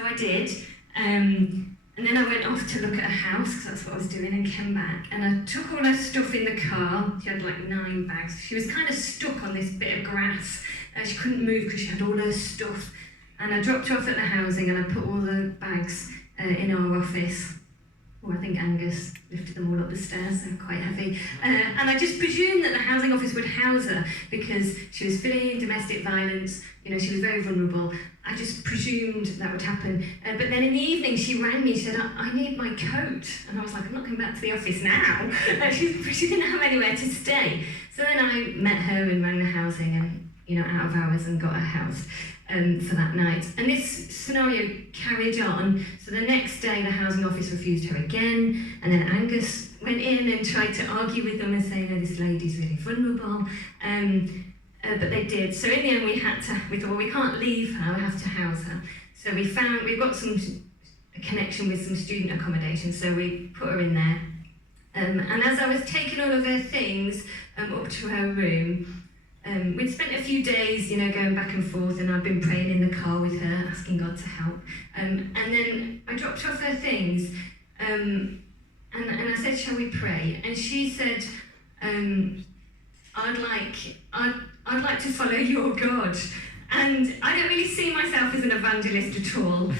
So I did. And then I went off to look at a house, because that's what I was doing, and came back. And I took all her stuff in the car. She had like 9 bags. She was kind of stuck on this bit of grass. She couldn't move because she had all her stuff. And I dropped her off at the housing, and I put all the bags in our office. Or I think Angus lifted them all up the stairs, they're quite heavy. And I just presumed that the housing office would house her because she was fleeing domestic violence, you know, she was very vulnerable. I just presumed that would happen. But then in the evening she rang me, she said, I need my coat. And I was like, I'm not coming back to the office now. She didn't have anywhere to stay. So then I met her and rang the housing and, you know, out of hours, and got a house for that night. And this scenario carried on. So the next day the housing office refused her again, and then Angus went in and tried to argue with them and say, no, this lady's really vulnerable. But they did. So in the end we thought, well, we can't leave her, we have to house her. So we've got a connection with some student accommodation, so we put her in there. And as I was taking all of her things up to her room, we'd spent a few days, you know, going back and forth, and I'd been praying in the car with her, asking God to help. And then I dropped off her things, and I said, shall we pray? And she said, I'd like to follow your God. And I don't really see myself as an evangelist at all,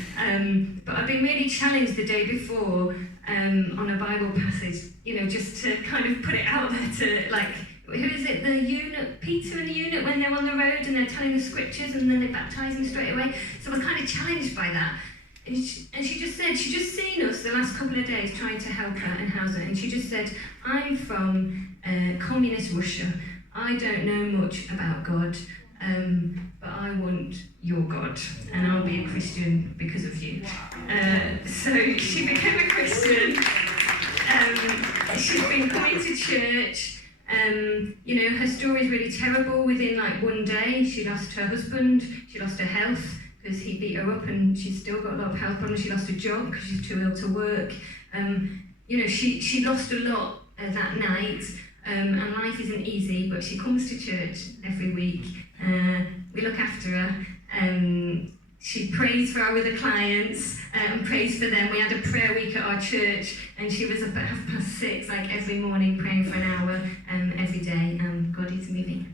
but I've been really challenged the day before on a Bible passage, you know, just to kind of put it out there to, like, who is it, the eunuch, Peter and the eunuch, when they're on the road and they're telling the scriptures and then they baptise him straight away. So I was kind of challenged by that. And she just said, she'd just seen us the last couple of days trying to help her and house her, and she just said, I'm from communist Russia. I don't know much about God, but I want your God, and I'll be a Christian because of you. So she became a Christian. She's been coming to church. You know, her story is really terrible. Within like one day, she lost her husband, she lost her health because he beat her up, and she's still got a lot of health problems. She lost her job because she's too ill to work. You know, she lost a lot that night, and life isn't easy, but she comes to church every week. We look after her. She prays for our other clients and prays for them. We had a prayer week at our church, and she was up at 6:30, like every morning, praying for an hour every day. And God is moving.